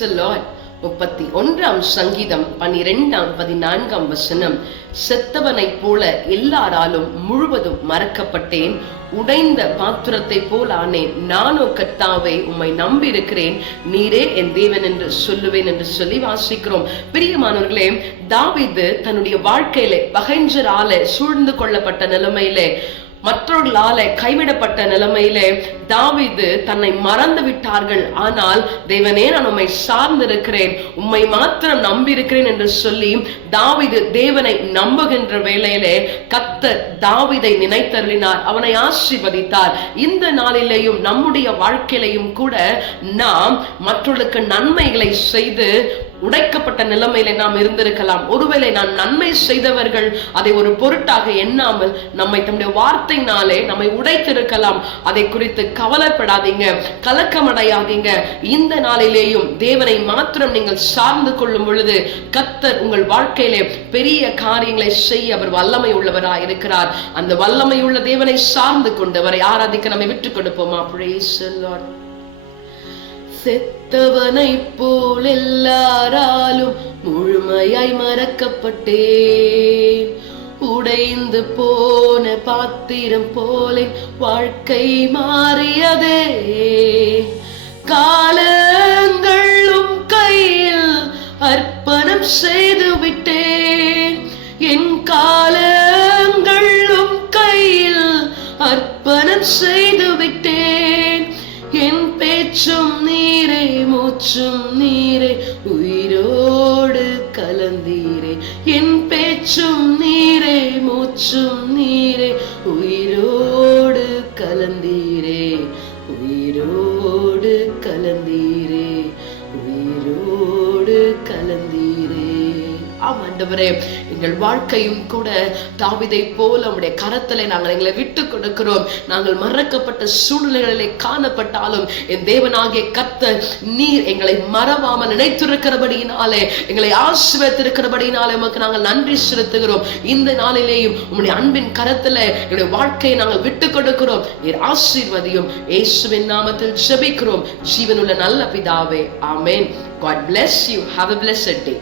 the Lord. 31 சங்கீதம் 12-14 வசனம். செத்தவனைப் போல எல்லாராலும் முழுவதும் மறக்கப்பட்டேன், உடைந்த பாத்திரத்தை போல் ஆனேன். நானோ கர்த்தாவே உம்மை நம்பி இருக்கிறேன், நீரே என் தேவன் என்று சொல்லுவேன் என்று சொல்லி வாசிக்கிறோம். பிரியமானவர்களே, தாவீது தன்னுடைய வாழ்க்கையிலே பகைஞராலே சூழ்ந்து கொள்ளப்பட்ட நிலைமையிலே, மற்றவர்களால கைவிடப்பட்ட நிலைமையிலே தாவீது தன்னை மறந்து விட்டார்கள். ஆனால் தேவனே, நான் உம்மை சார்ந்திருக்கிறேன், உம்மை மாத்திரம் நம்பி இருக்கிறேன் என்று சொல்லி தாவீது தேவனை நம்புகின்ற வேளையிலே கர்த்தர் தாவீதை நினைத்தருளினார், அவனை ஆசீர்வதித்தார். இந்த நாளிலேயும் நம்முடைய வாழ்க்கையிலையும் கூட நாம் மற்றவர்களுக்கு நன்மைகளை செய்து உடைக்கப்பட்ட நிலைமையில நாம் இருந்திருக்கலாம். ஒருவேளை நான் நன்மை செய்தவர்கள் அதை ஒரு பொருட்டாக எண்ணாமல் நம்மை தம்முடைய வார்த்தையினாலே நம்மை உடைத்திருக்கலாம். அதை குறித்து கவலைப்படாதீங்க, கலக்கமடையாதீங்க. இந்த நாளிலேயும் தேவனை மாத்திரம் நீங்கள் சார்ந்து கொள்ளும் பொழுது கர்த்தர் உங்கள் வாழ்க்கையிலே பெரிய காரியங்களை செய்ய அவர் வல்லமை உள்ளவராய் இருக்கிறார். அந்த வல்லமை உள்ள தேவனை சார்ந்து கொண்டு அவரை ஆராதிக்க நம்மை விட்டுக் கொடுப்போமா? Praise the Lord. செத்தவனை போல் எல்லாராலும் முழுமையாய் மறக்கப்பட்டேன், உடைந்து போன பாத்திரம் போலே வாழ்க்கை மாறியதே. காலங்களும் கையில் அர்ப்பணம் செய்து விட்டேன், என் காலங்களும் கையில் அர்ப்பணம் செய்து விட்டேன். என் பேச்சும் நீரே, மூச்சும் நீரே, உயிரோடு கலந்தீரே. என் பேச்சும் நீரே, மூச்சும் நீரே, உயிரோடு கலந்தீரே, உயிரோடு கலந்தீரே, உயிரோடு கலந்தீரே. ஆண்டவரே, எங்கள் வாழ்க்கையும் கூட தாவீதை போல உம்முடைய கரத்திலே நாங்கள் எங்களை விட்டு கொடுக்கிறோம். நாங்கள் மறக்கப்பட்ட சூழ்நிலைகளிலே காணப்பட்டாலும் என் தேவனாகிய கர்த்தர் நீர் எங்களை மறவாமல் நினைத்திருக்கிறபடியினாலே, எங்களை ஆசீர்வதித்திருக்கிறபடியினாலே உமக்கு நாங்கள் நன்றி செலுத்துகிறோம். இந்த நாளிலேயும் உம்முடைய அன்பின் கரத்திலே எங்களுடைய வாழ்க்கையை நாங்கள் விட்டு கொடுக்கிறோம். நீர் ஆசீர்வதியும். இயேசுவின் நாமத்தில் ஜெபிக்கிறோம் ஜீவனுள்ள நல்ல பிதாவே, ஆமென். God bless you. Have a blessed day.